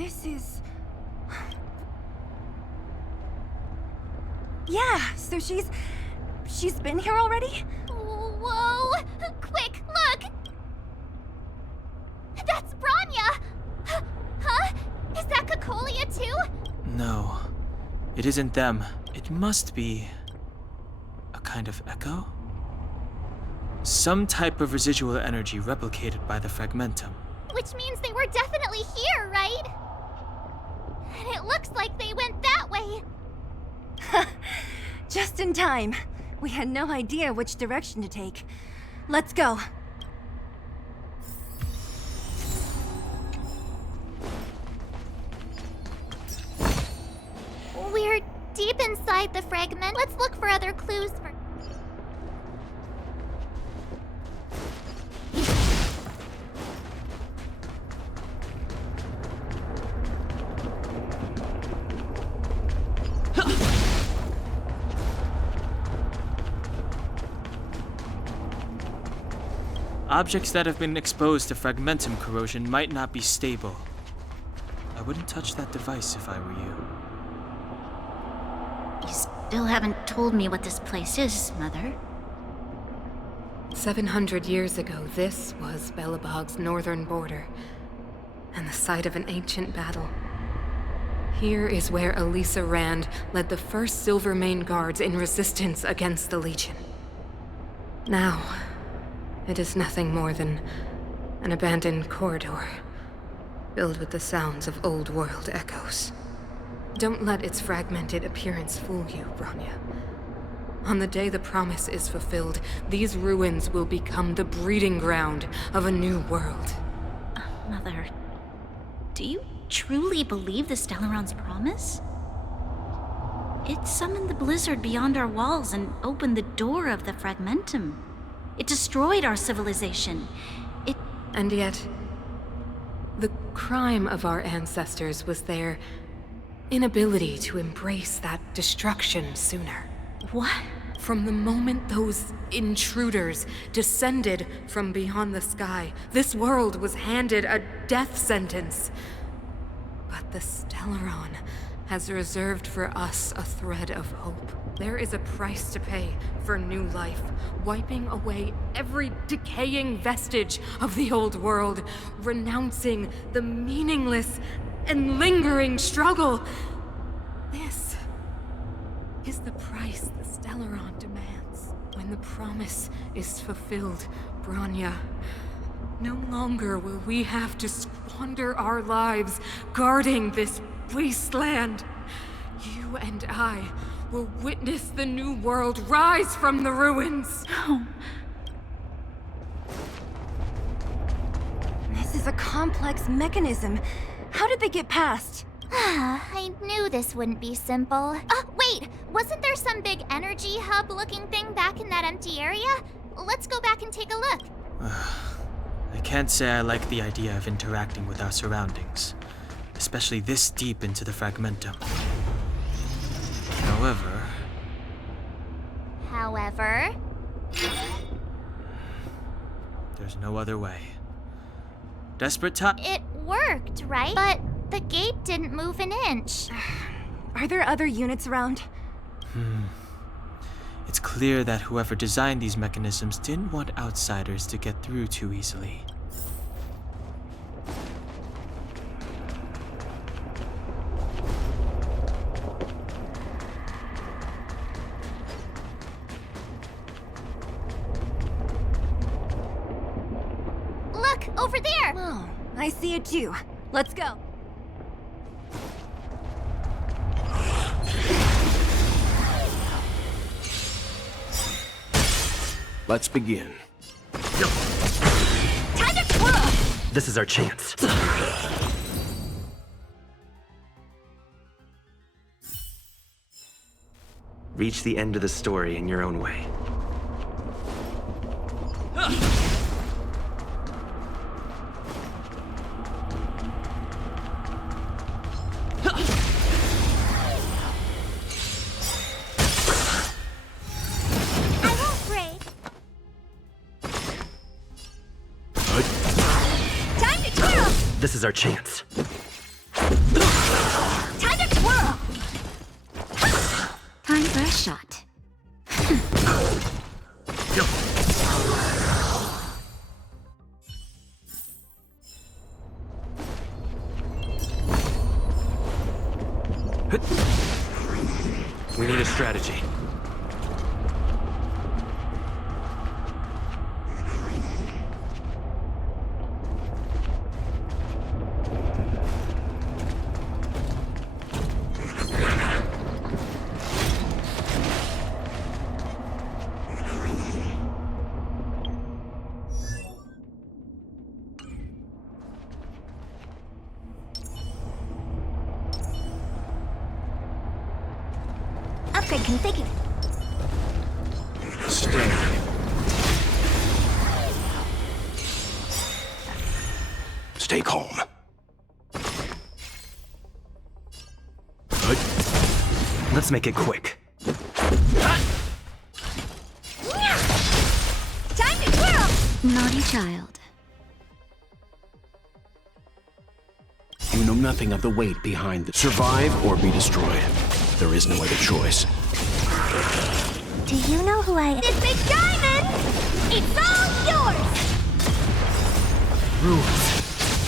This is... Yeah, so she's been here already? Whoa! Quick, look! That's Branya! Huh? Is that Cocolia too? No, it isn't them. It must be a kind of echo? Some type of residual energy replicated by the fragmentum. Which means they were definitely here, right? And it looks like they went that way. Just in time. We had no idea which direction to take. Let's go. We're deep inside the fragment. Let's look for other clues for... Objects that have been exposed to fragmentum corrosion might not be stable. I wouldn't touch that device if I were you. You still haven't told me what this place is, Mother. 700 years ago, this was Belobog's northern border, and the site of an ancient battle. Here is where Elisa Rand led the first Silvermane Guards in resistance against the Legion. Now, it is nothing more than an abandoned corridor, filled with the sounds of old-world echoes. Don't let its fragmented appearance fool you, Branya. On the day the promise is fulfilled, these ruins will become the breeding ground of a new world. Mother, do you truly believe the Stellaron's promise? It summoned the blizzard beyond our walls and opened the door of the fragmentum. It destroyed our civilization. And yet, the crime of our ancestors was their inability to embrace that destruction sooner. What? From the moment those intruders descended from beyond the sky, this world was handed a death sentence. But the Stellaron has reserved for us a thread of hope. There is a price to pay for new life, wiping away every decaying vestige of the old world, renouncing the meaningless and lingering struggle. This is the price the Stellaron demands. When the promise is fulfilled, Branya, no longer will we have to squander our lives guarding this wasteland. You and I will witness the new world rise from the ruins. No. This is a complex mechanism. How did they get past? I knew this wouldn't be simple. Wait! Wasn't there some big energy hub-looking thing back in that empty area? Let's go back and take a look. I can't say I like the idea of interacting with our surroundings, especially this deep into the fragmentum. However... There's no other way. Desperate time. It worked, right? But the gate didn't move an inch. Are there other units around? It's clear that whoever designed these mechanisms didn't want outsiders to get through too easily. Look, over there! Oh, I see it too. Let's go. Let's begin. Time to twirl! This is our chance. Reach the end of the story in your own way. I won't break. Time to twirl! This is our chance. We need a strategy. Upgrade configured. Stay. Stay calm. Let's make it quick. Time to twirl! Naughty child. You know nothing of the weight behind the survive or be destroyed. There is no other choice. Do you know who I am? This big diamond! It's all yours! Rules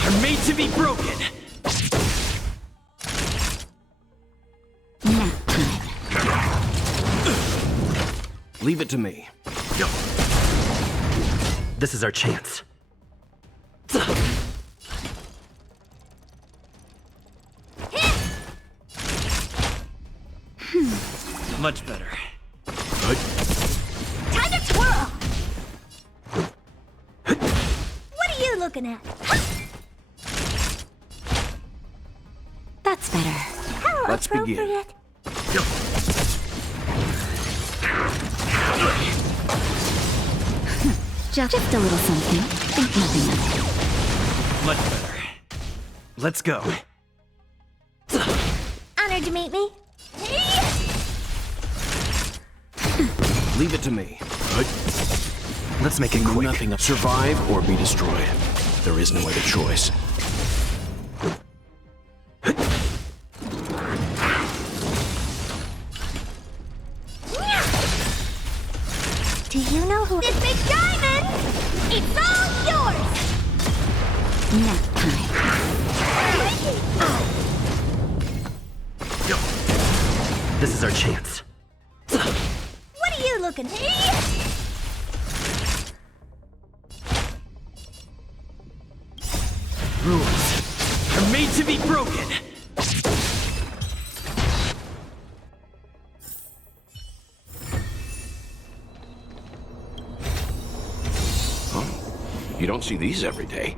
are made to be broken. Nap time. Leave it to me. This is our chance. Much better. Time to twirl! What are you looking at? That's better. How Let's begin. appropriate. Just a little something. Think nothing of it. Much better. Let's go. Honored to meet me. Leave it to me. Let's make it You know quick. nothing of survive or be destroyed. There is no other choice. Do you know who this big diamond? It's all yours! Nap time. This is our chance. What are you looking at? Rules are made to be broken. You don't see these every day.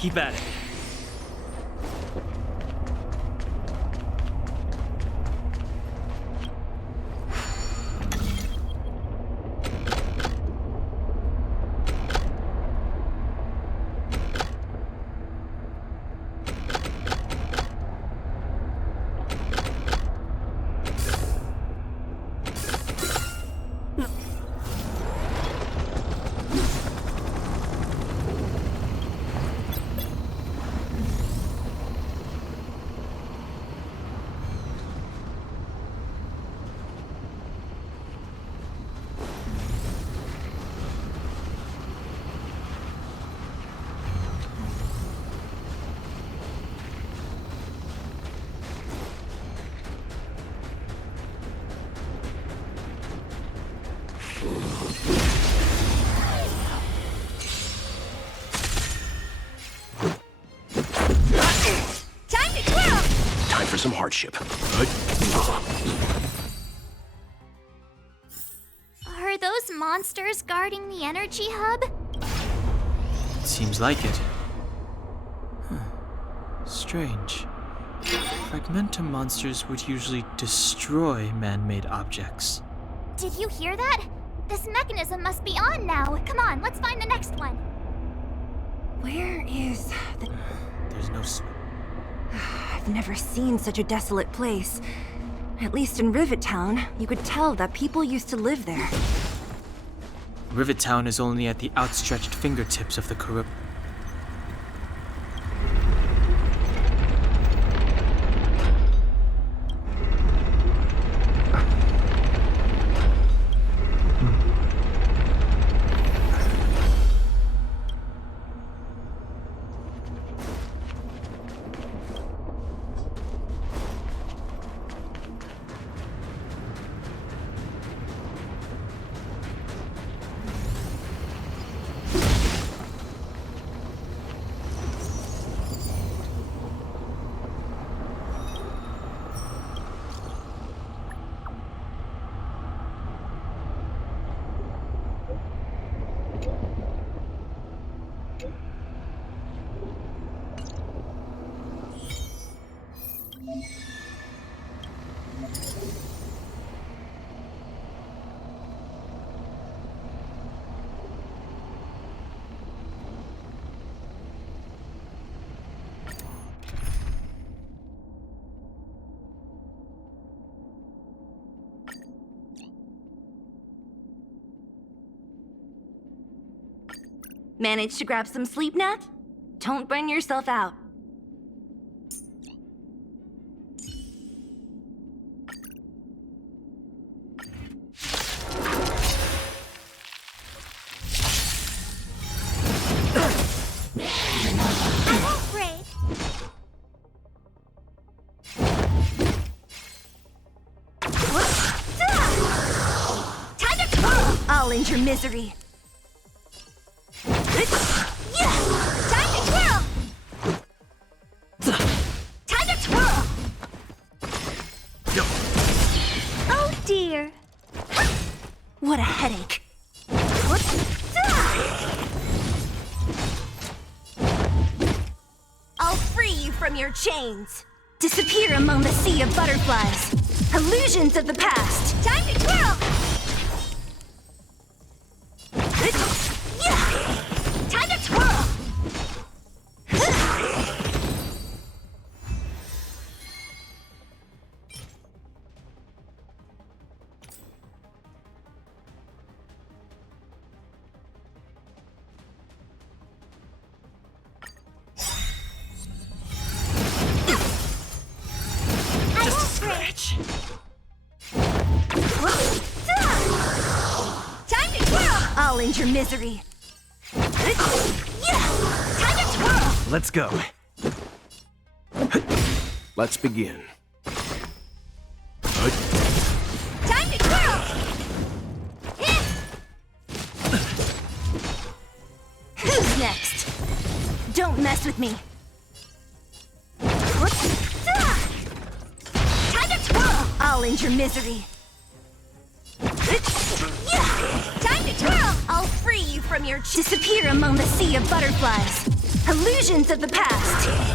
Keep at it. Time to twirl! Time for some hardship. Are those monsters guarding the energy hub? Seems like it. Huh. Strange. Fragmentum monsters would usually destroy man-made objects. Did you hear that? This mechanism must be on now. Come on, let's find the next one. Where is the... There's no switch. I've never seen such a desolate place. At least in Rivet Town, you could tell that people used to live there. Rivet Town is only at the outstretched fingertips of the corrupt. Managed to grab some sleep, Nat? Don't burn yourself out. I won't break. Time to twirl! I'll end your misery. Time to twirl! Time to twirl! Oh dear. What a headache. I'll free you from your chains. Disappear among the sea of butterflies. Illusions of the past. Time to twirl! Time to twirl! I won't break. Time to twirl! I'll end your misery. Time to twirl! Let's go. Let's begin. Time to twirl! Who's next? Don't mess with me. Time to twirl! I'll end your misery. Time to twirl! I'll free you from your... Disappear among the sea of butterflies. Illusions of the past!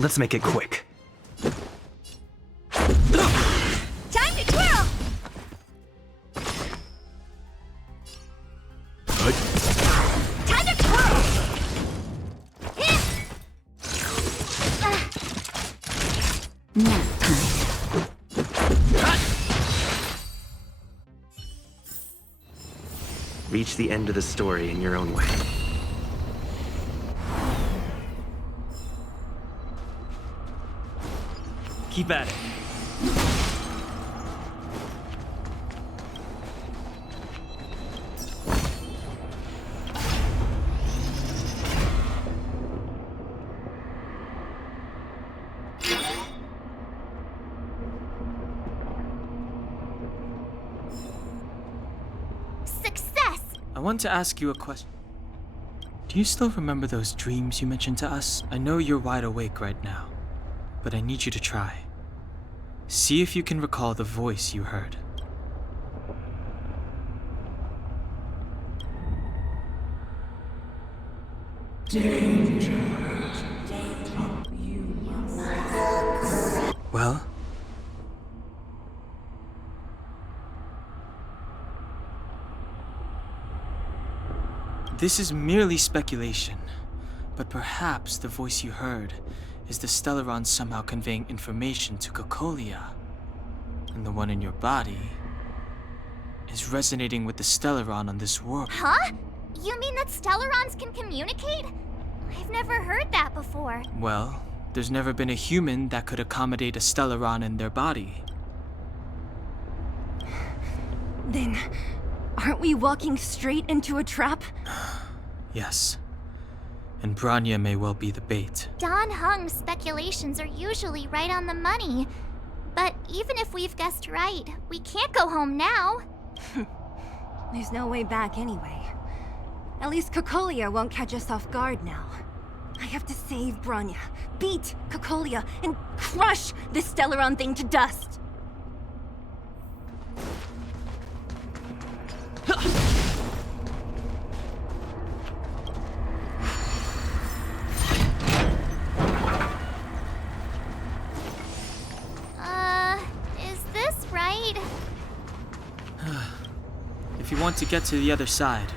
Let's make it quick. Time to twirl! Time to twirl! Nap time. Reach the end of the story in your own way. Keep at it. I want to ask you a question. Do you still remember those dreams you mentioned to us? I know you're wide awake right now, but I need you to try. See if you can recall the voice you heard. Well? This is merely speculation, but perhaps the voice you heard is the Stellaron somehow conveying information to Cocolia, and the one in your body is resonating with the Stellaron on this world. Huh? You mean that Stellarons can communicate? I've never heard that before. Well, there's never been a human that could accommodate a Stellaron in their body. Then, aren't we walking straight into a trap? Yes. And Branya may well be the bait. Don Hung's speculations are usually right on the money. But even if we've guessed right, we can't go home now. There's no way back anyway. At least Cocolia won't catch us off guard now. I have to save Branya, beat Cocolia, and crush this Stellaron thing to dust. Is this right? If you want to get to the other side,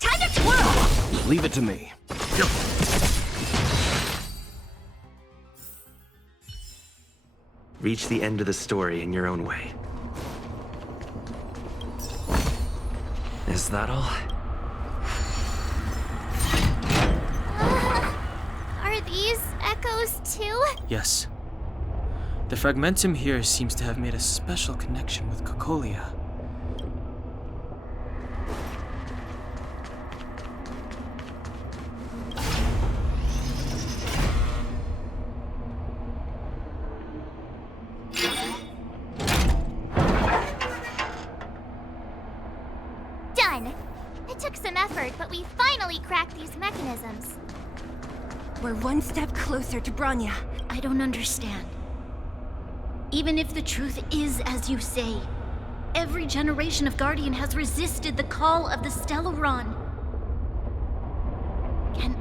Time to twirl! Leave it to me. Reach the end of the story in your own way. Is that all? Are these echoes too? yes. The fragmentum here seems to have made a special connection with Cocolia. Done! It took some effort, but we finally cracked these mechanisms. We're one step closer to Branya. I don't understand. Even if the truth is as you say, every generation of Guardian has resisted the call of the Stellaron. Can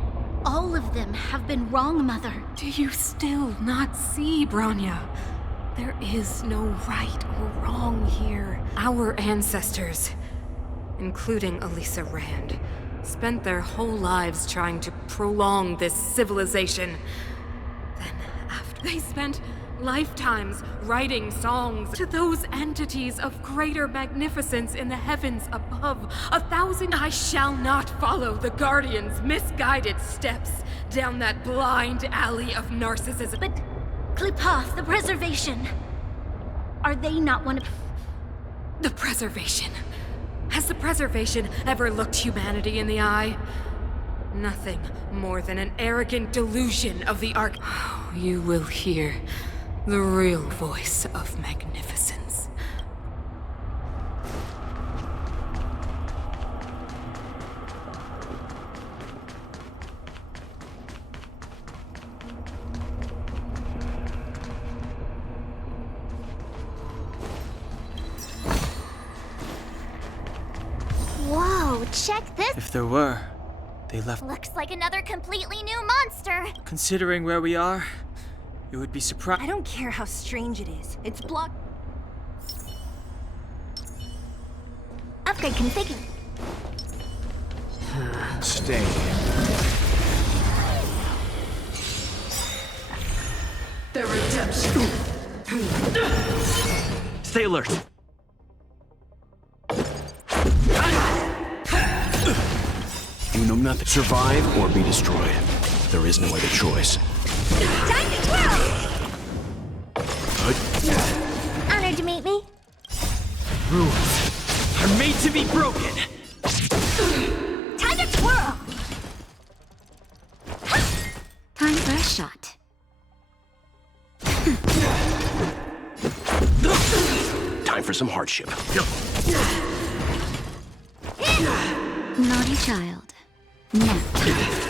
all of them have been wrong, Mother? Do you still not see, Branya? There is no right or wrong here. Our ancestors, including Elisa Rand, spent their whole lives trying to prolong this civilization. Then, after they spent lifetimes writing songs to those entities of greater magnificence in the heavens above, 1,000 I shall not follow the Guardian's misguided steps down that blind alley of narcissism. But Klipoth, the Preservation, are they not one of... The Preservation. Has the Preservation ever looked humanity in the eye? Nothing more than an arrogant delusion of the Arch. You will hear the real voice of magnificence. Whoa, check this. If there were, they left. Looks like another completely new monster. Considering where we are, It would be surprising. I don't care how strange it is. It's blocked. Upgrade configured. Stay. The redemption. Stay alert. You know nothing. Survive or be destroyed. There is no other choice. Time to twirl! Honored to meet me. Rules are made to be broken. Time to twirl! Time for a shot. Time for some hardship. Naughty child. Nap time.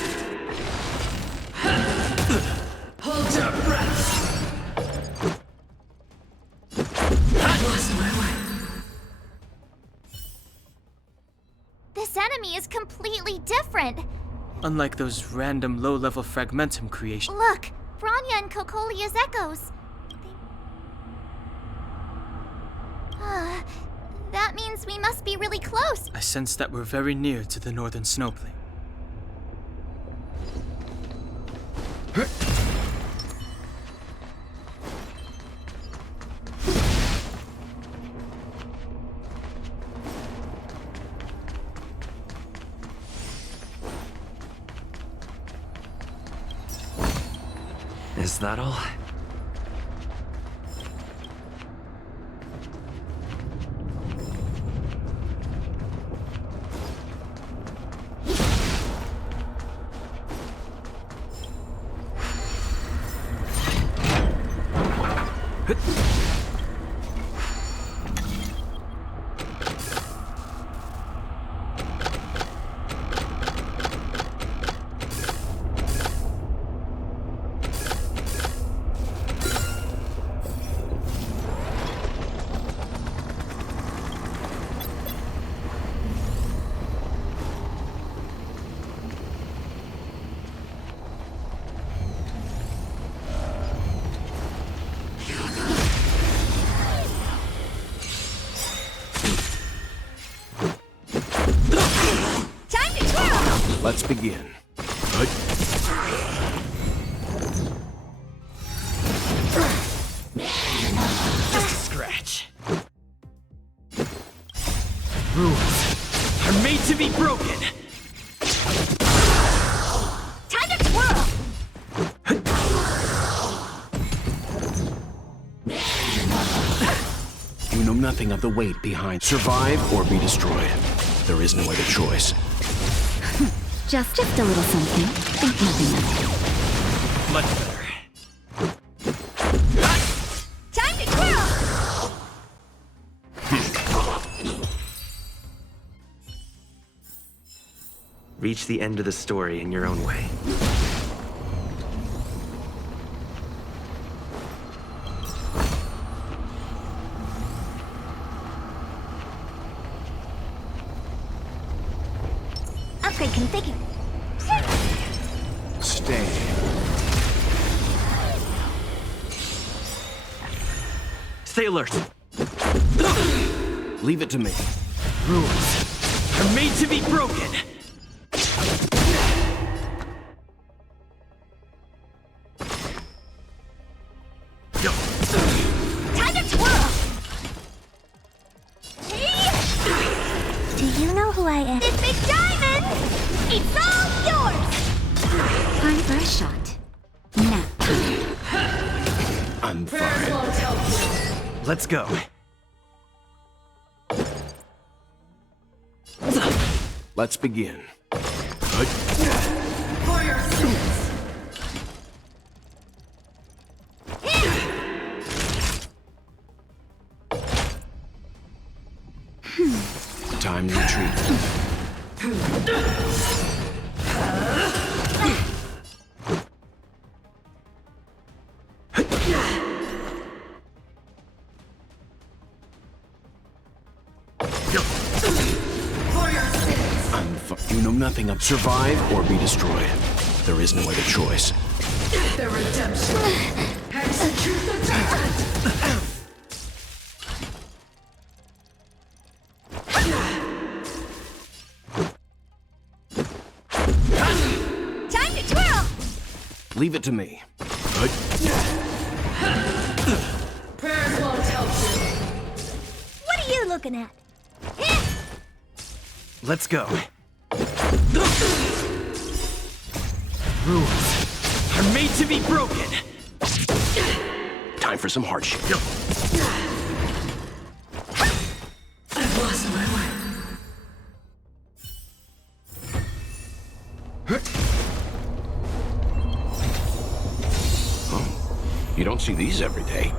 Hold your breath. I lost my way. This enemy is completely different. Unlike those random low-level fragmentum creations. Look, Branya and Cocolia's echoes. That means we must be really close. I sense that we're very near to the northern snowplain. Is that all? Let's begin. Good. Just a scratch. Rules are made to be broken. Time to twirl! You know nothing of the weight behind. Survive or be destroyed. There is no other choice. Just a little something. Think nothing of it. Much better. Time to twirl! Reach the end of the story in your own way. Upgrade configured. Stay. Stay alert. Leave it to me. Rules are made to be broken. Time to twirl! Do you know who I am? This big diamond! It's all yours! Time for a shot. Nap time. I'm fine. Let's go. Let's begin. Good. For your sins. Time to retreat. For your sins. You know nothing of survive or be destroyed. There is no other choice. The redemption. Shoot the descent! Time to twirl! Leave it to me. Prayers won't help you. What are you looking at? Let's go. Rules are made to be broken. Time for some hardship. I've lost my way. You don't see these every day.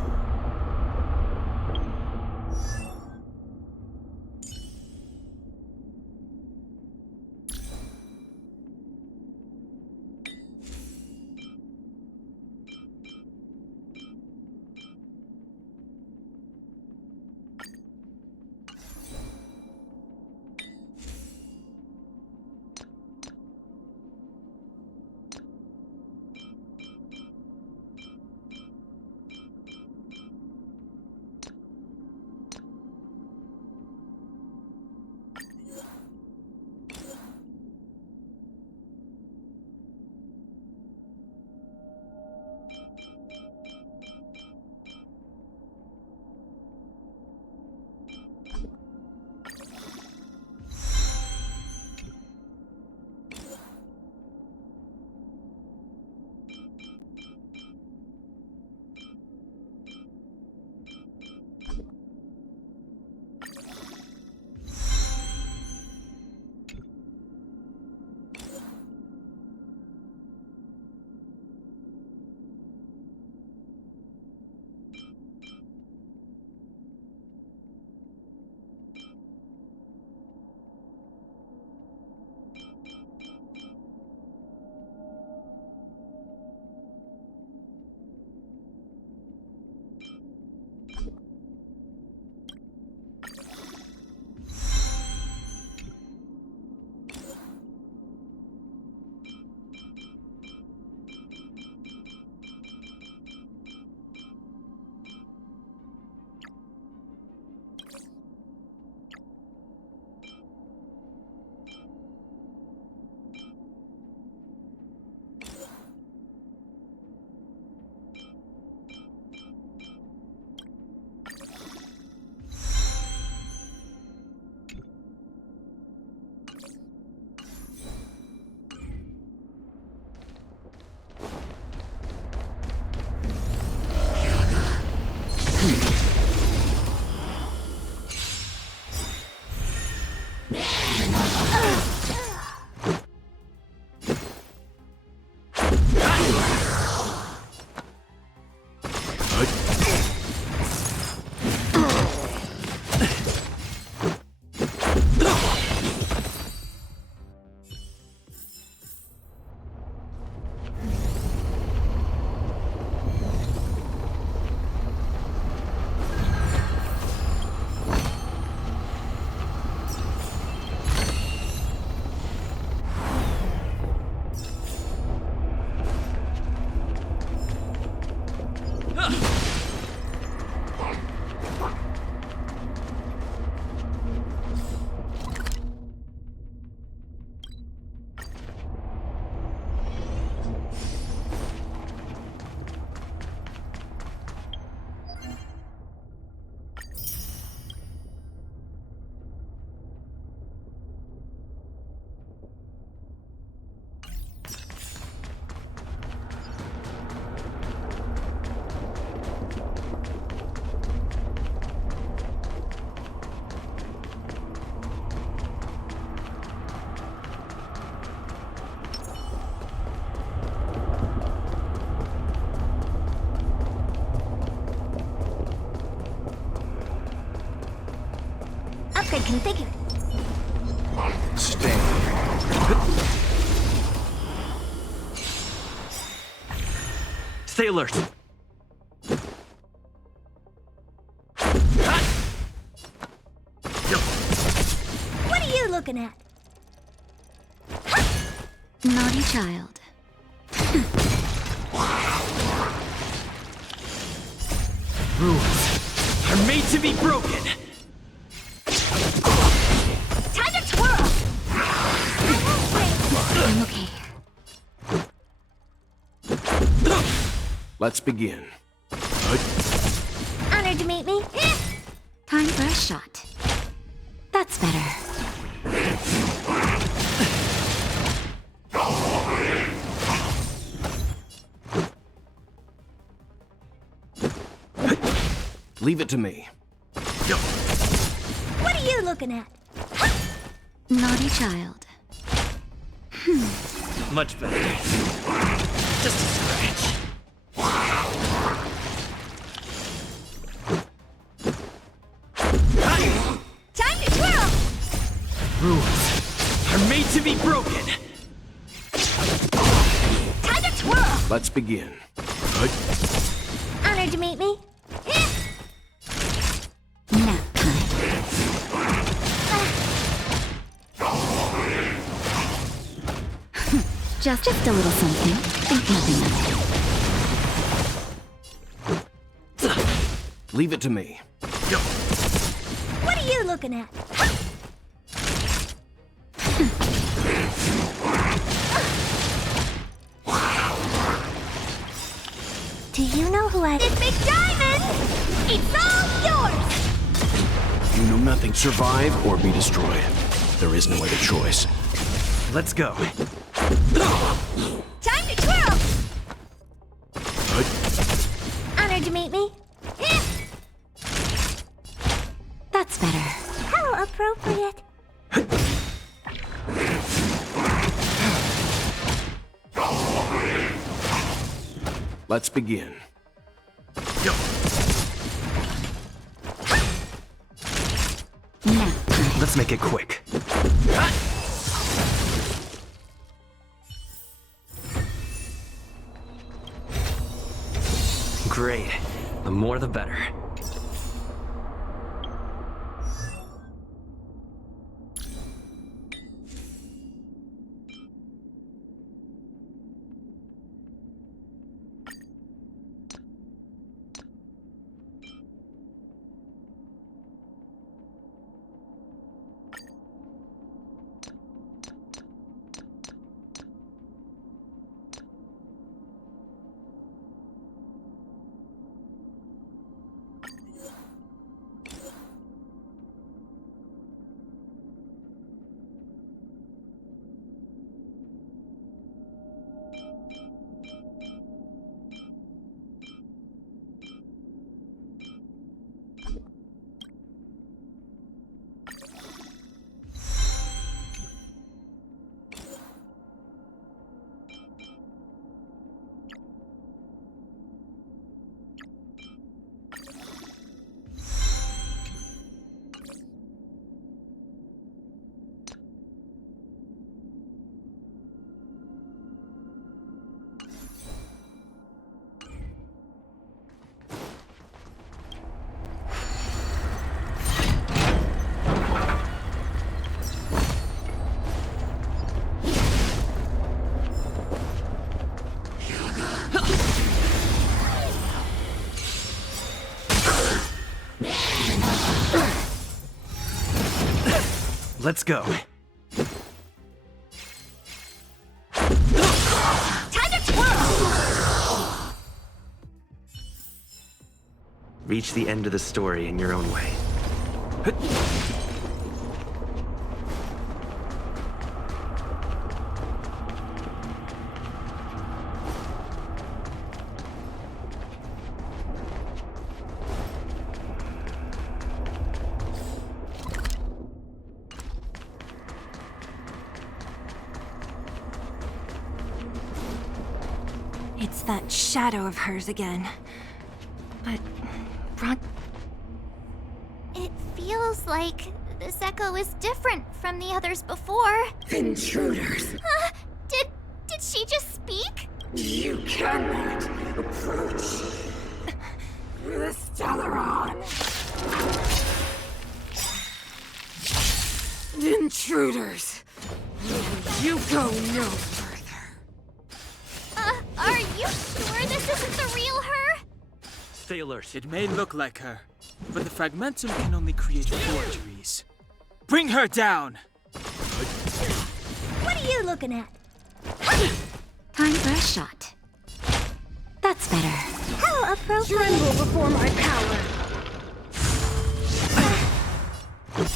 Upgrade configured. Stand. Stay alert. What are you looking at? Naughty child. Rules are made to be broken. Time to twirl! I'm okay. Let's begin. Honored to meet me. Time for a shot. That's better. Leave it to me. What are you looking at? Naughty child. Much better. Just a scratch. Time to twirl! Rules are made to be broken. Time to twirl! Let's begin. Honored to meet me. Nap time. Just a little something. Think nothing of it. Leave it to me. What are you looking at? Do you know who I... This big diamond! It's all yours! You know nothing. Survive or be destroyed. There is no other choice. Let's go. Time to twirl! Honored to meet me. That's better. How appropriate. Let's begin. Nap time. Let's make it quick. Great. The more the better. Let's go. Time to twirl! Reach the end of the story in your own way. It's that shadow of hers again. But... It feels like this echo is different from the others before. Intruders, Did she just speak? you cannot approach the Stellaron. Intruders, you go no further. Are you sure this isn't the real her? Stay alert. It may look like her, but the fragmentum can only create forgeries. Bring her down! What are you looking at? Time for a shot. That's better. How appropriate. Tremble before my power.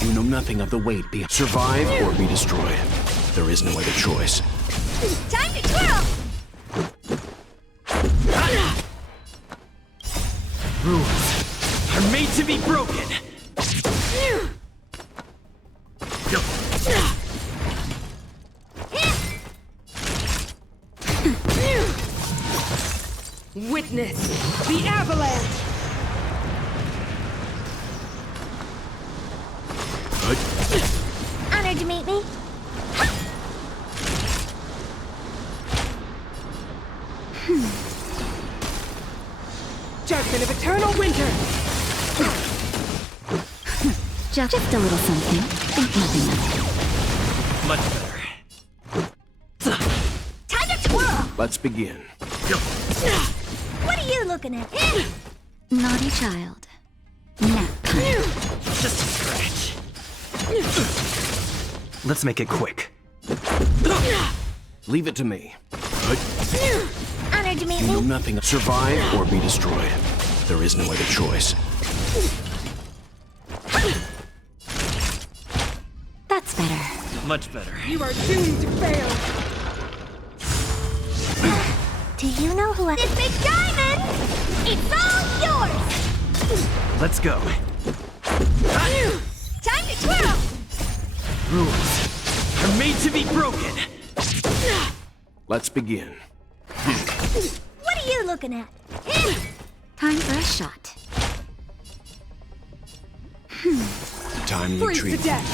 You know nothing of the weight behind. Survive or be destroyed. There is no other choice. Time to twirl! Rules are made to be broken. Witness the avalanche. Honored to meet me. Judgment of eternal winter. Just a little something. Think nothing of it. Much better. Time to twirl! Let's begin. What are you looking at? Naughty child. Nap time. Just a scratch. Let's make it quick. Leave it to me. Honored to meet You know me. nothing. Survive or be destroyed. There is no other choice. That's better. Much better. You are doomed to fail. Do you know who I... This big diamond! It's all yours! Let's go. Time to twirl! Rules are made to be broken. Let's begin. What are you looking at? Time for a shot. Timely Freeze to treatment. death.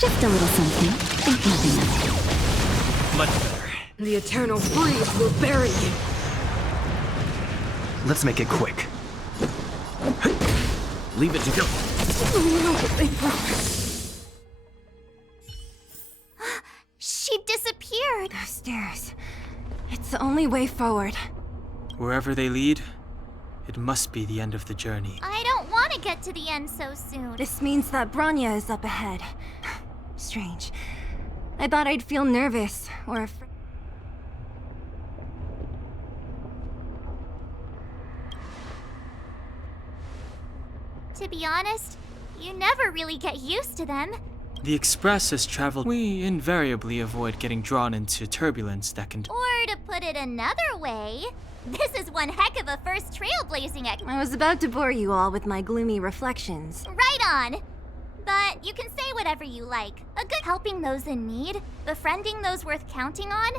Just a little something. Think nothing of it. Much better. The eternal freeze will bury you. Let's make it quick. Leave it to go. They promise. She disappeared. Those stairs. It's the only way forward. Wherever they lead, it must be the end of the journey. I don't want to get to the end so soon. This means that Branya is up ahead. Strange. I thought I'd feel nervous or afraid. To be honest, you never really get used to them. The Express has traveled. We invariably avoid getting drawn into turbulence that can. Or to put it another way, this is one heck of a first trailblazing I was about to bore you all with my gloomy reflections. Right on! But you can say whatever you like. A good helping those in need, befriending those worth counting on,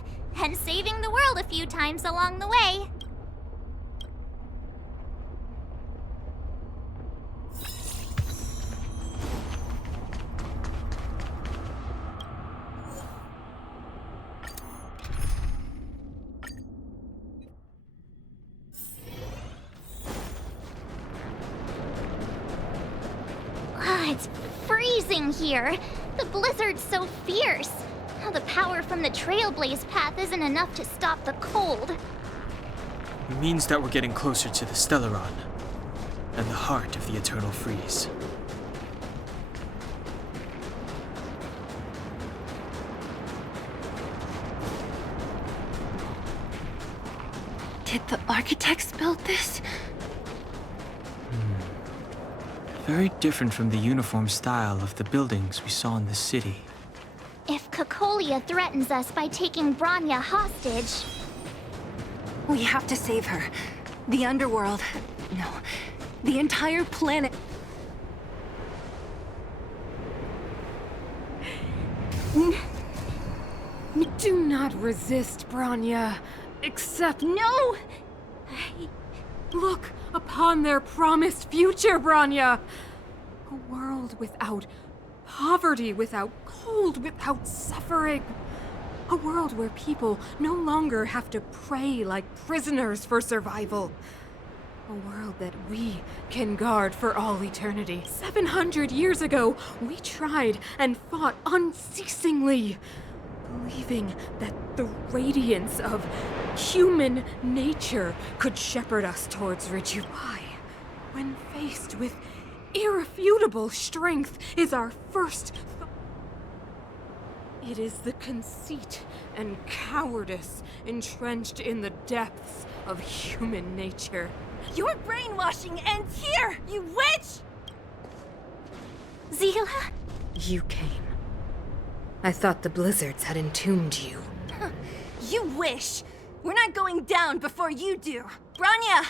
and saving the world a few times along the way. It's freezing here. The blizzard's so fierce. Now the power from the Trailblaze path isn't enough to stop the cold. It means that we're getting closer to the Stellaron and the heart of the Eternal Freeze. Did the architects build this? Very different from the uniform style of the buildings we saw in the city. If Cocolia threatens us by taking Branya hostage, We have to save her. The underworld. No. The entire planet. Do not resist, Branya. Except No! look upon their promised future, Branya. A world without poverty, without cold, without suffering. A world where people no longer have to pray like prisoners for survival. A world that we can guard for all eternity. 700 years ago, we tried and fought unceasingly. believing that the radiance of human nature could shepherd us towards Ridge. Why, when faced with irrefutable strength, is our first it is the conceit and cowardice entrenched in the depths of human nature. Your brainwashing ends here, you witch! Zila? You came. I thought the blizzards had entombed you. You wish! We're not going down before you do. Branya!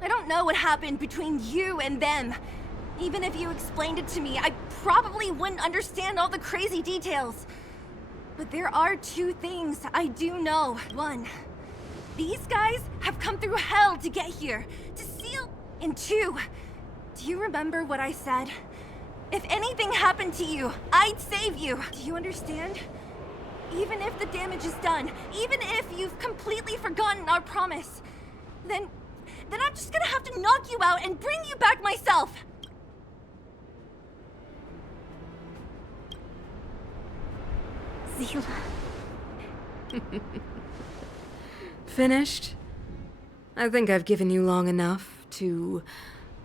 I don't know what happened between you and them. Even if you explained it to me, I probably wouldn't understand all the crazy details. But there are two things I do know. One, these guys have come through hell to get here, to seal. And two, do you remember what I said? If anything happened to you, I'd save you. Do you understand? Even if the damage is done, even if you've completely forgotten our promise, then I'm just gonna have to knock you out and bring you back myself. Zila. Finished? I think I've given you long enough to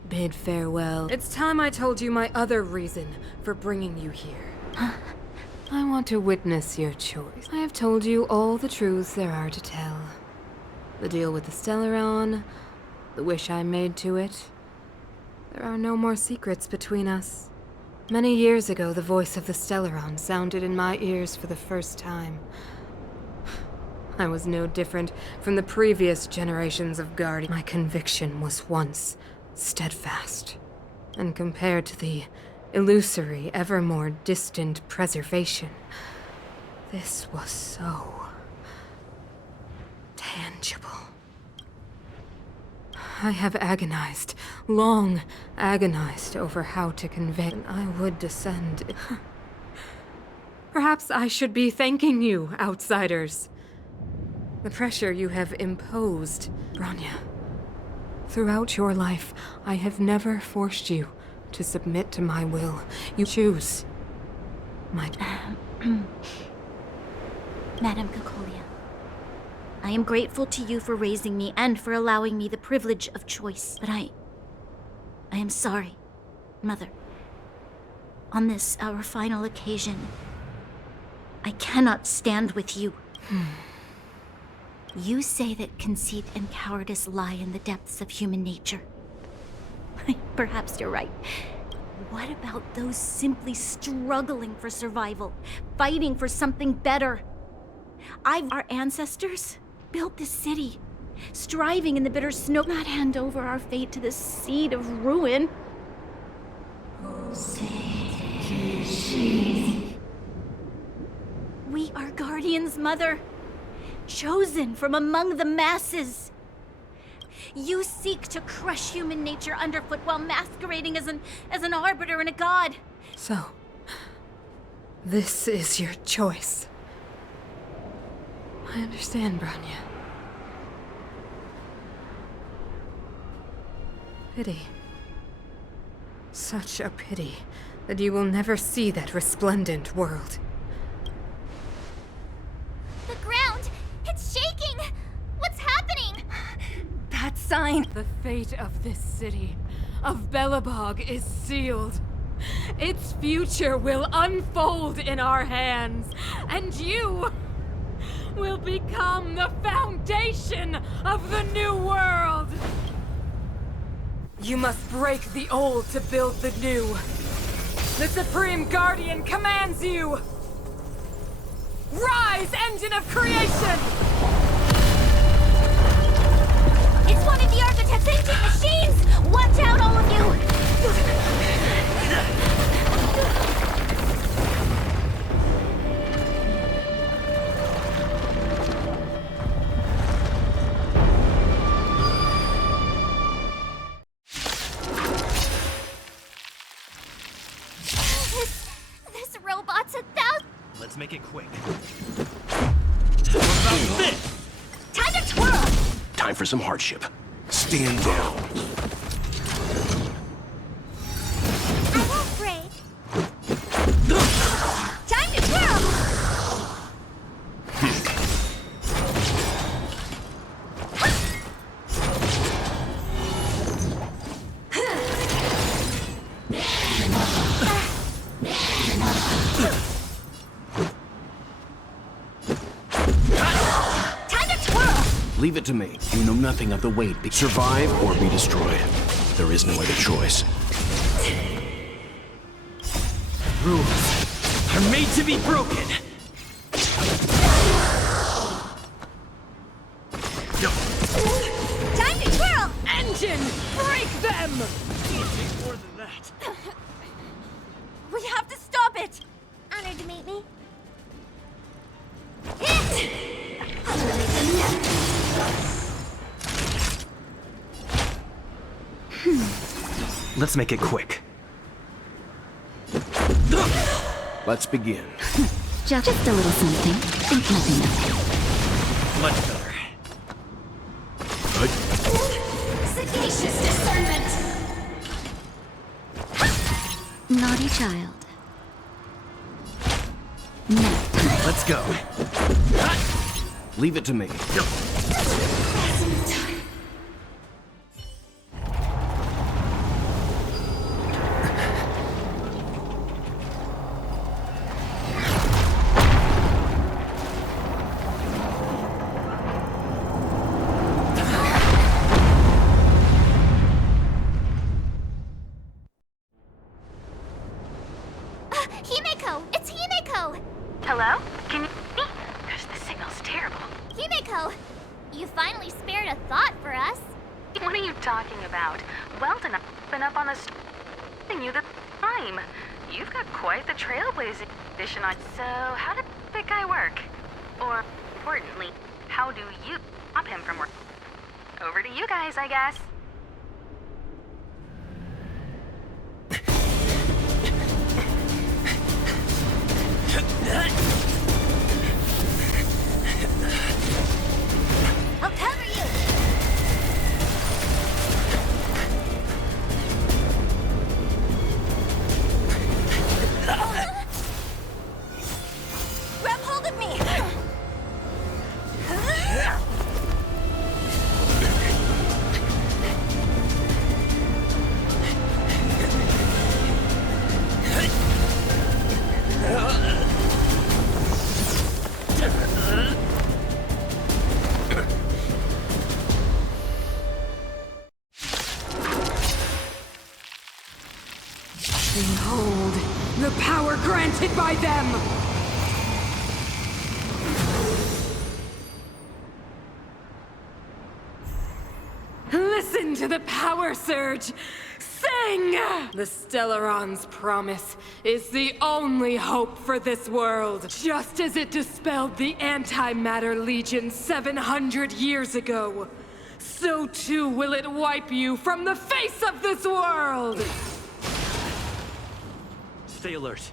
bid farewell. It's time I told you my other reason for bringing you here. I want to witness your choice. I have told you all the truths there are to tell. The deal with the Stellaron, the wish I made to it. There are no more secrets between us. Many years ago, the voice of the Stellaron sounded in my ears for the first time. I was no different from the previous generations of Guardians. My conviction was once steadfast, and compared to the illusory, ever more distant preservation, this was so tangible. I have agonized, long agonized over how to convey. I would descend. Perhaps I should be thanking you, outsiders. The pressure you have imposed, Branya. Throughout your life, I have never forced you to submit to my will. You choose. Madam Cocolia, I am grateful to you for raising me and for allowing me the privilege of choice. But I am sorry, Mother. On this, our final occasion, I cannot stand with you. You say that conceit and cowardice lie in the depths of human nature. Perhaps you're right. What about those simply struggling for survival, fighting for something better? Our ancestors built this city, striving in the bitter snow, not hand over our fate to the seed of ruin. We are guardians, Mother, chosen from among the masses. You seek to crush human nature underfoot while masquerading as an arbiter and a god. So, this is your choice. I understand, Branya. Pity. Such a pity that you will never see that resplendent world. The ground! It's shaking! What's happening? That sign. The fate of this city, of Belobog, is sealed. Its future will unfold in our hands, and you will become the foundation of the new world. You must break the old to build the new. The Supreme Guardian commands you! Rise, engine of creation! It's one of the architect's ancient machines! Watch out, all of you! This robot's 1,000. Let's make it quick. What about this? Time to twirl! Time for some hardship. Stand down. I won't break. Time to twirl! Leave it to me. You know nothing of the weight. Survive or be destroyed. There is no other choice. Rules are made to be broken. Time to twirl! Engine, break them! More than that. We have to stop it! Honored to meet me. Let's make it quick. Let's begin. Just a little something. Think nothing of it. Much better. Sagacious discernment. Naughty child. Nap time. Let's go. Leave it to me. Himeko! It's Himeko! Hello? Can you hear me? Gosh, the signal's terrible. Himeko! You finally spared a thought for us. What are you talking about? Weldon, I've been up on the you the time. You've got quite the trailblazing edition on. So, how did that guy work? Or, importantly, how do you stop him from work? Over to you guys, I guess. I'll cover you! Grab hold of me! Behold, the power granted by them! Listen to the power surge! Sing! The Stellaron's promise is the only hope for this world. Just as it dispelled the Antimatter Legion 700 years ago, so too will it wipe you from the face of this world! Stay alert.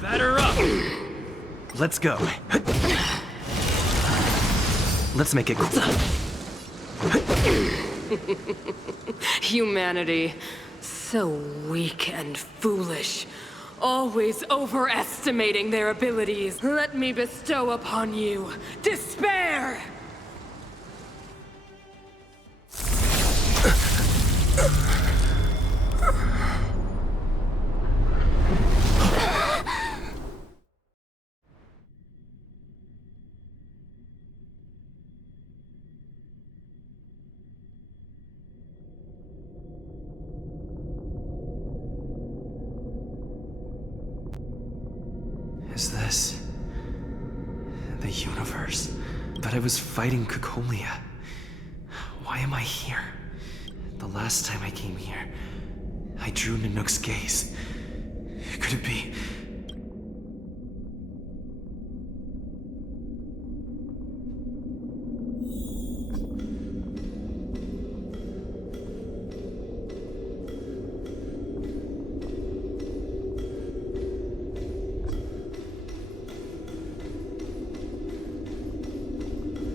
Batter up! Let's go. Let's make it cool. Humanity, so weak and foolish, always overestimating their abilities. Let me bestow upon you despair! universe. But I was fighting Cocolia. Why am I here? The last time I came here, I drew Nanook's gaze. Could it be?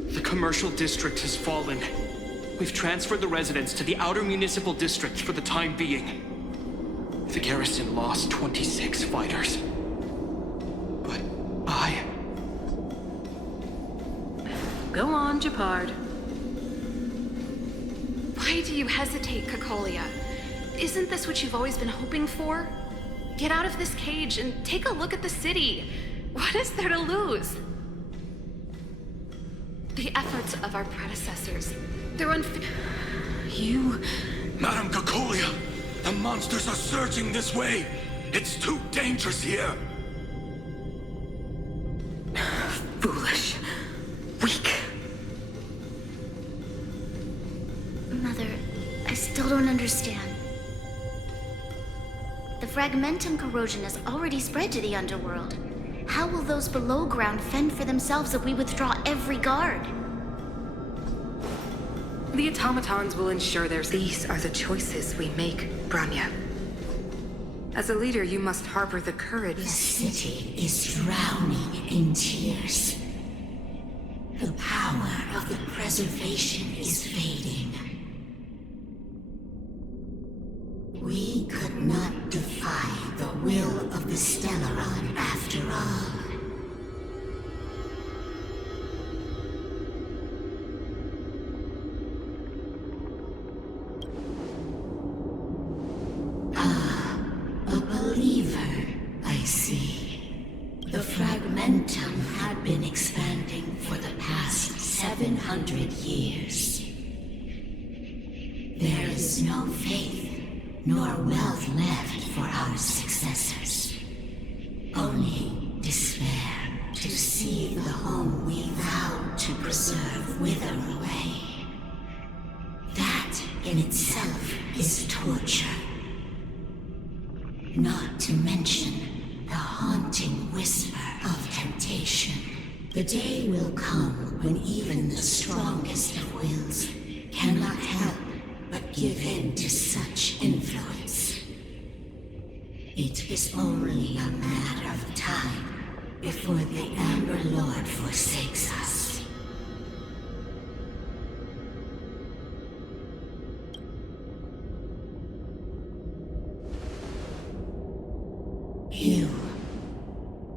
The commercial district has fallen. We've transferred the residents to the outer municipal districts for the time being. The garrison lost 26 fighters. But I... Go on, Japard. Why do you hesitate, Cocolia? Isn't this what you've always been hoping for? Get out of this cage and take a look at the city. What is there to lose? The efforts of our predecessors, they're You... Madam Cocolia, the monsters are surging this way. It's too dangerous here. Foolish. Weak. Mother, I still don't understand. The fragmentum corrosion has already spread to the underworld. How will those below ground fend for themselves if we withdraw every guard? The automatons will ensure These are the choices we make, Branya. As a leader, you must harbor the courage. The city is drowning in tears. The power of the preservation is fading. We could not defy the will of the Stellaron after all. A believer, I see. The fragmentum had been expanding for the past 700 years. There is no faith nor wealth left for our successors. Only despair to see the home we vowed to preserve wither away. That in itself is torture. Not to mention the haunting whisper of temptation. The day will come when even the strongest of wills cannot help but give in to such influence. It is only a matter of time before the Amber Lord forsakes us.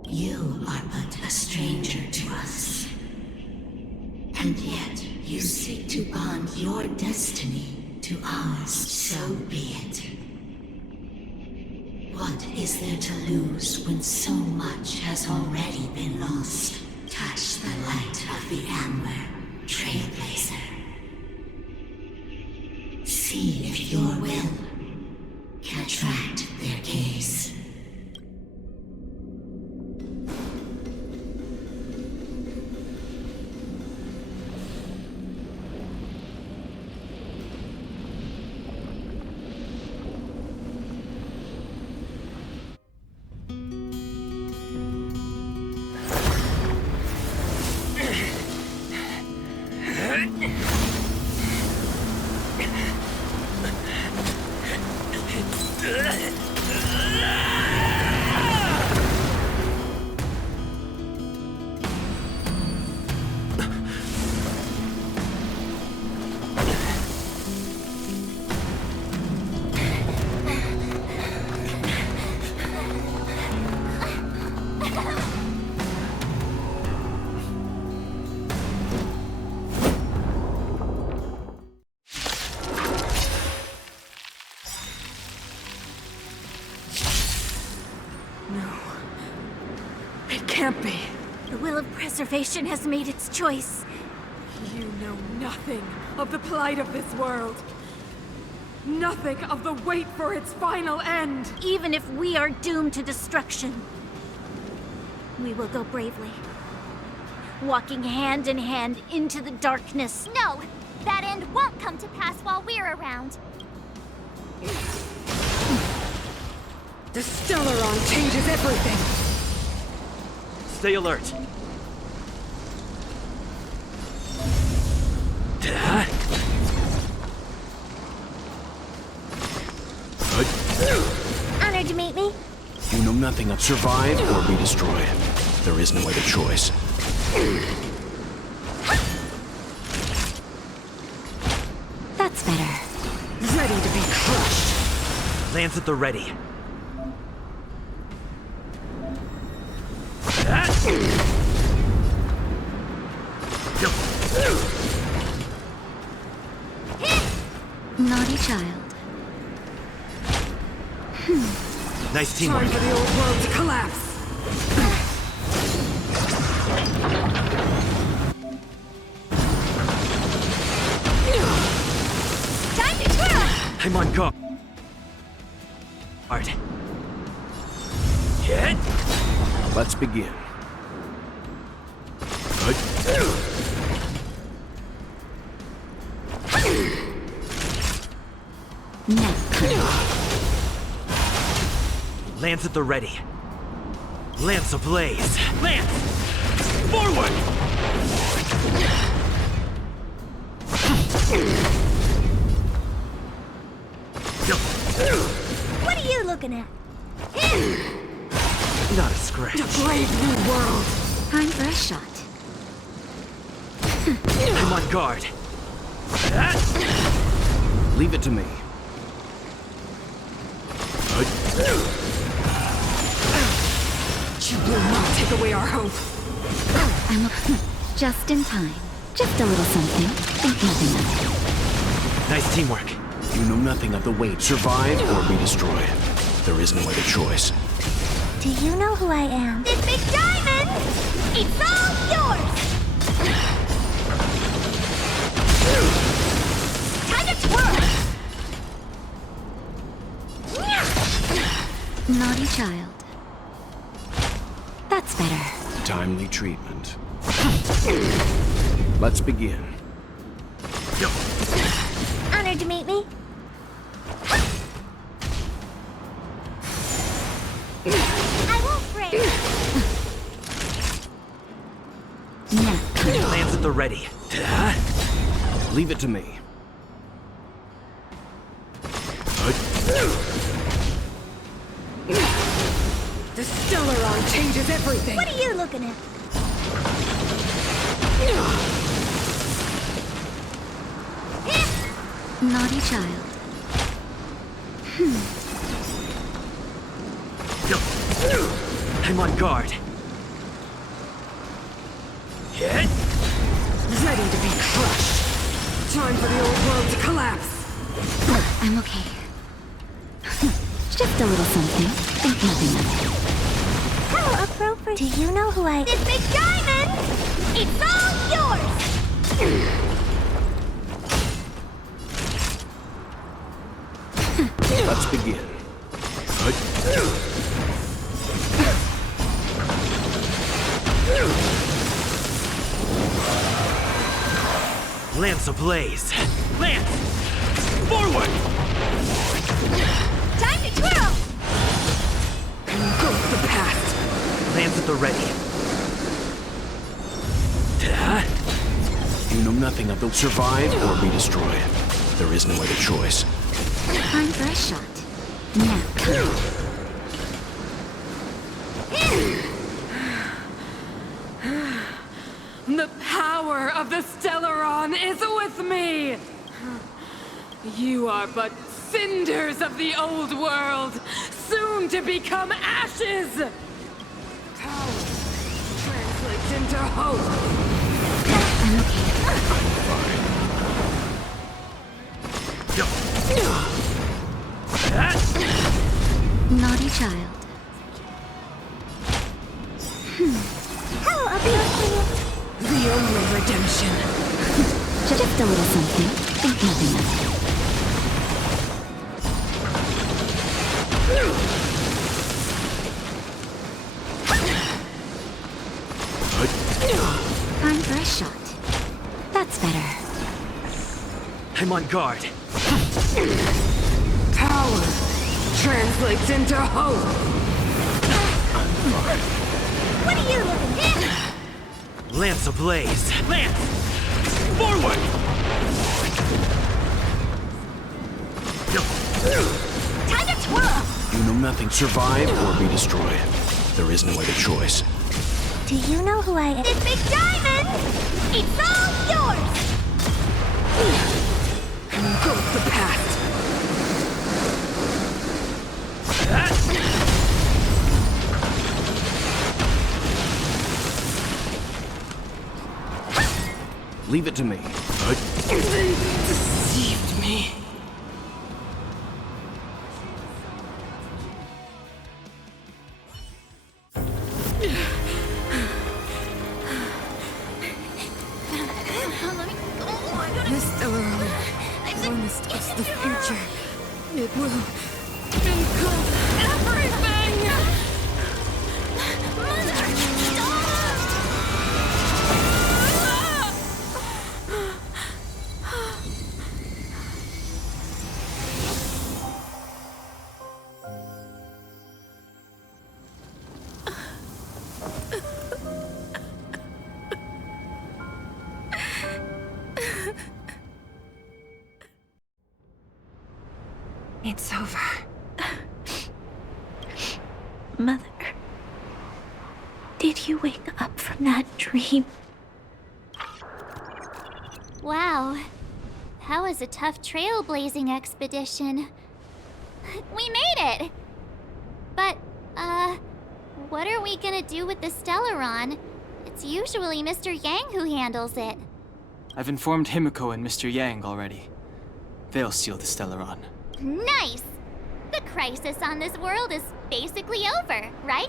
You are but a stranger to us. And yet you seek to bond your destiny to ours, so be it. What is there to lose when so much has already been lost? Touch the light of the Amber, Trailblazer. See if your will can attract their gaze. Can't be. The will of preservation has made its choice. You know nothing of the plight of this world. Nothing of the wait for its final end. Even if we are doomed to destruction, we will go bravely. walking hand in hand into the darkness. No, that end won't come to pass while we're around. The Stellaron changes everything! Stay alert. Honored to meet me. You know nothing of survive or be destroyed. There is no other choice. That's better. Ready to be crushed! Lance at the ready. Naughty child. Nice teamwork. Time for the old world to collapse! Time to twirl! I'm on guard. Hit. Let's begin. Neck. Lance at the ready. Lance ablaze. Lance! Forward! What are you looking at? Not a scratch. A brave new world! Time for a shot. I'm on guard. Leave it to me. You will not take away our hope! I'm just in time. Just a little something. Think nothing of it. Nice teamwork. You know nothing of the weight. Survive or be destroyed. There is no other choice. Do you know who I am? This big diamond! It's all yours! Time to twirl! Naughty child. That's better. Timely treatment. Let's begin. Honored to meet me. I won't break. Neck. Lance at the ready. Leave it to me. The Stellaron changes everything! What are you looking at? Naughty child. I'm on guard. Hit. Ready to be crushed! Time for the old world to collapse! I'm okay. Just a little something. Think nothing of it. How appropriate. Do you know who I... This big diamond! It's all yours! Let's begin. Lance ablaze. Lance! Forward! Time to twirl! Engulf the past! Lance at the ready. You know nothing of the survive or be destroyed. There is no other choice. Time for a shot. Neck. The power of the Stellaron is with me! You are but cinders of the old world, soon to become ashes! Power translates into hope! Naughty child. How appropriate. The only redemption. Just a little something. Think nothing of it. I'm on guard. Power translates into hope. What are you living in? Lance ablaze! Lance! Forward! Time to twirl! You know nothing. Survive or be destroyed. There is no other choice. Do you know who I am? This big diamond! It's all yours! Goes the past. Leave it to me. They deceived me. This Stellaron, one is towards the future. It will encode everything! Mother, stop! It's over. Mother, did you wake up from that dream? Wow. That was a tough trailblazing expedition. We made it! But, what are we gonna do with the Stellaron? It's usually Mr. Yang who handles it. I've informed Himiko and Mr. Yang already. They'll seal the Stellaron. Nice! The crisis on this world is basically over, right?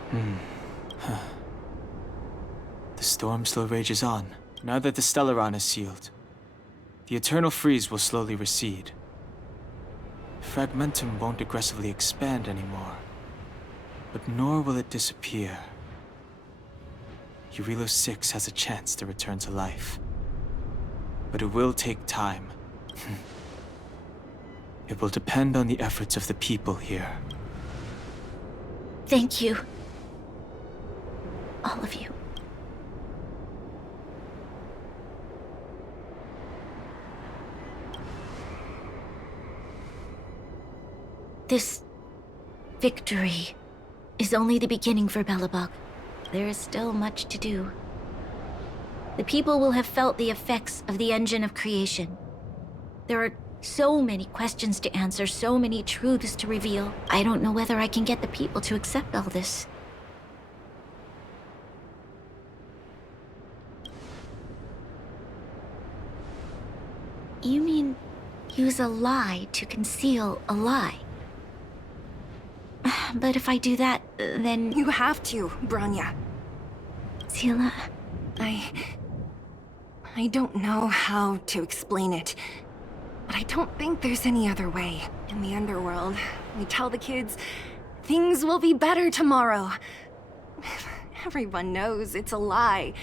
The storm still rages on. Now that the Stellaron is sealed, the eternal freeze will slowly recede. Fragmentum won't aggressively expand anymore, but nor will it disappear. Urilo 6 has a chance to return to life, but it will take time. It will depend on the efforts of the people here. Thank you. All of you. This victory is only the beginning for Belobog. There is still much to do. The people will have felt the effects of the engine of creation. There are so many questions to answer, so many truths to reveal. I don't know whether I can get the people to accept all this. You mean use a lie to conceal a lie? But if I do that, then... You have to, Branya. Sila... I don't know how to explain it, but I don't think there's any other way. In the underworld, we tell the kids, things will be better tomorrow. Everyone knows it's a lie,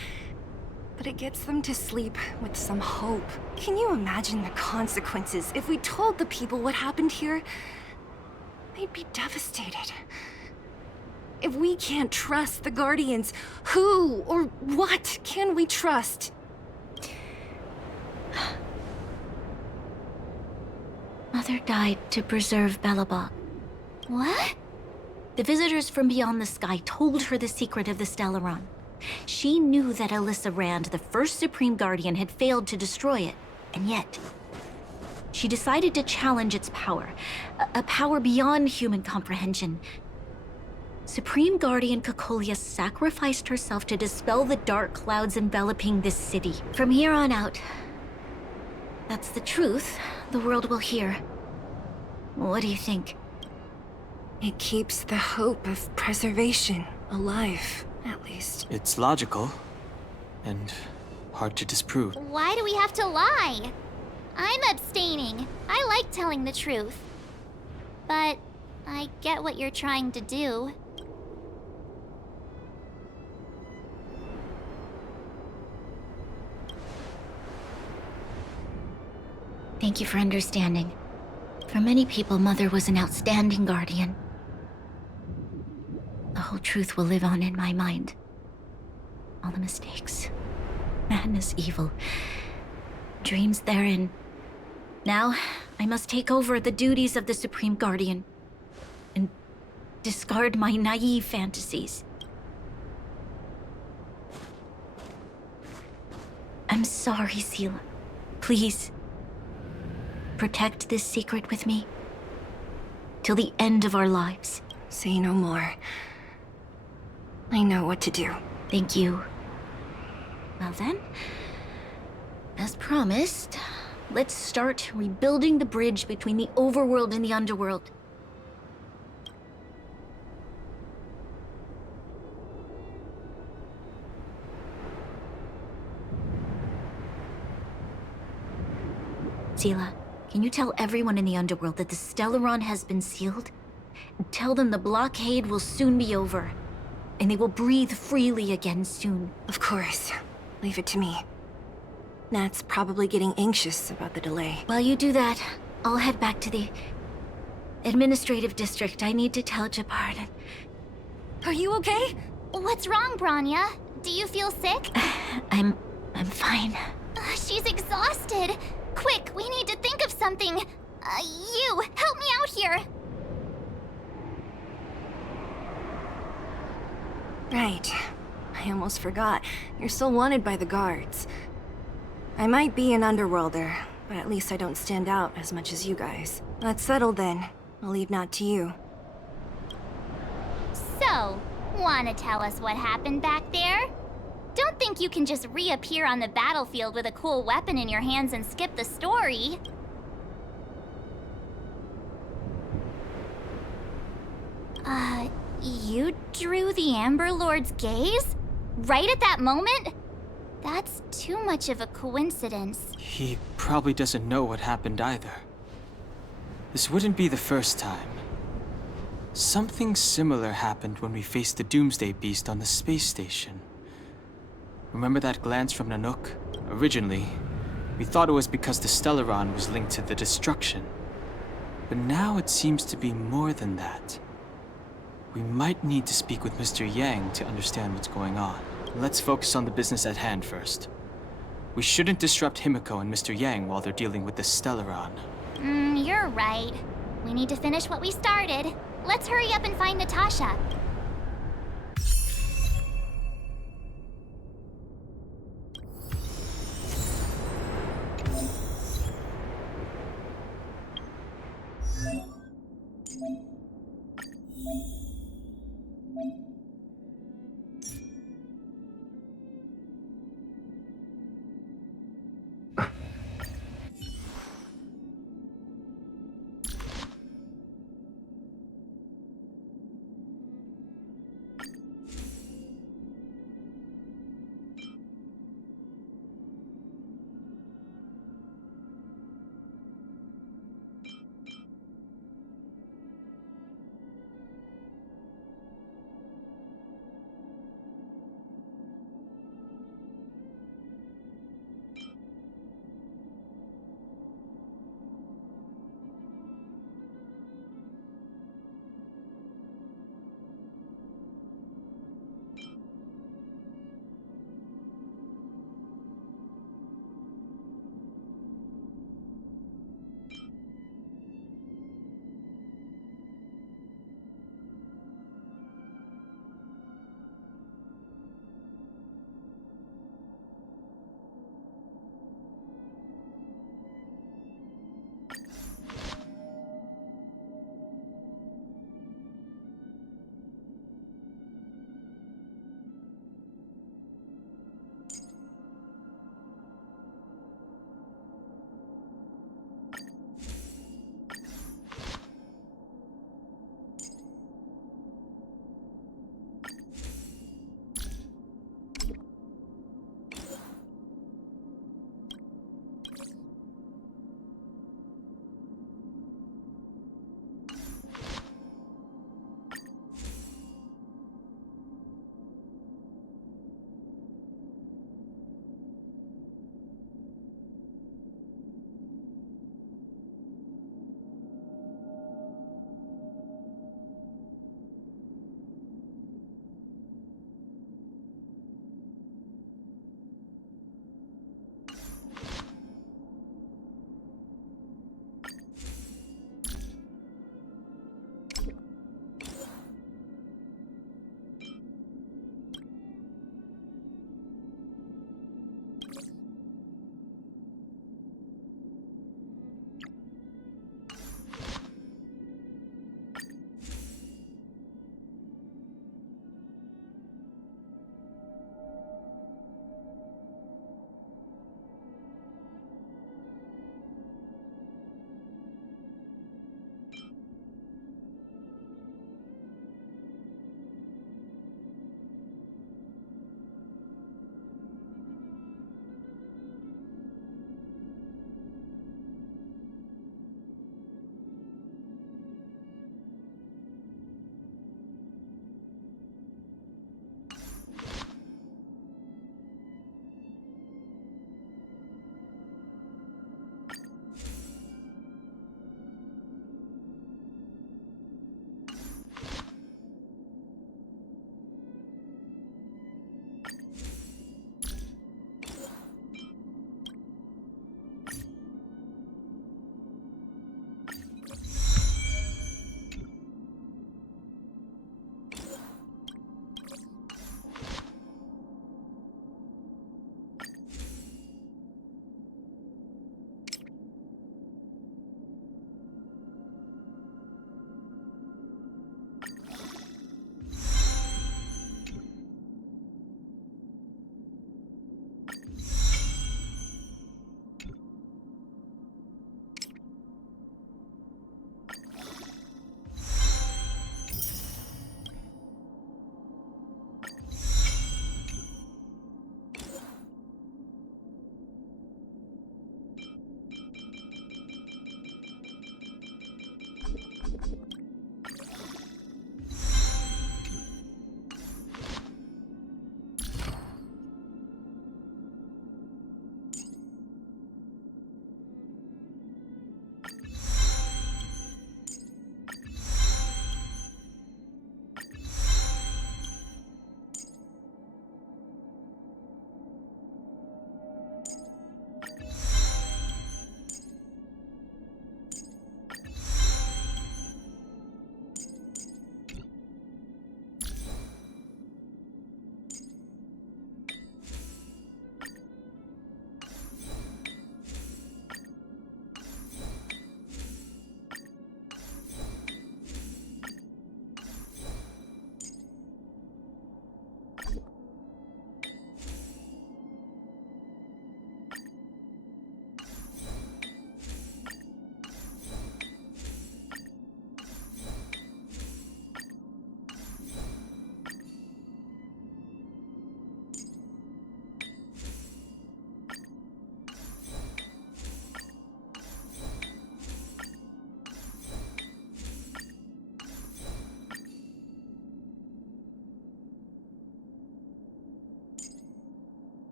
but it gets them to sleep with some hope. Can you imagine the consequences if we told the people what happened here? They'd be devastated. If we can't trust the Guardians, who or what can we trust? Mother died to preserve Belobog. What? The visitors from beyond the sky told her the secret of the Stellaron. She knew that Alyssa Rand, the first Supreme Guardian, had failed to destroy it. And yet, she decided to challenge its power. A power beyond human comprehension. Supreme Guardian Cocolia sacrificed herself to dispel the dark clouds enveloping this city. From here on out, that's the truth the world will hear. What do you think? It keeps the hope of preservation alive, at least. It's logical, and hard to disprove. Why do we have to lie? I'm abstaining. I like telling the truth. But I get what you're trying to do. Thank you for understanding. For many people, Mother was an outstanding guardian. The whole truth will live on in my mind. All the mistakes, madness, evil, dreams therein. Now, I must take over the duties of the Supreme Guardian and discard my naive fantasies. I'm sorry, Seela. Please, protect this secret with me till the end of our lives. Say no more. I know what to do. Thank you. Well then, as promised, let's start rebuilding the bridge between the overworld and the underworld. Seela, can you tell everyone in the underworld that the Stellaron has been sealed? Tell them the blockade will soon be over, and they will breathe freely again soon. Of course. Leave it to me. Nat's probably getting anxious about the delay. While you do that, I'll head back to the administrative district. I need to tell Jabard. Are you okay? What's wrong, Branya? Do you feel sick? I'm fine. She's exhausted. Quick, we need to think of something. You, help me out here. Right. I almost forgot. You're still wanted by the guards. I might be an underworlder, but at least I don't stand out as much as you guys. That's settled then. I'll leave Nat to you. So, wanna tell us what happened back there? Don't think you can just reappear on the battlefield with a cool weapon in your hands and skip the story. You drew the Amber Lord's gaze? Right at that moment? That's too much of a coincidence. He probably doesn't know what happened either. This wouldn't be the first time. Something similar happened when we faced the Doomsday Beast on the space station. Remember that glance from Nanook? Originally, we thought it was because the Stellaron was linked to the destruction. But now it seems to be more than that. We might need to speak with Mr. Yang to understand what's going on. Let's focus on the business at hand first. We shouldn't disrupt Himiko and Mr. Yang while they're dealing with the Stellaron. You're right. We need to finish what we started. Let's hurry up and find Natasha.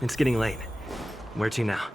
It's getting late. Where to now?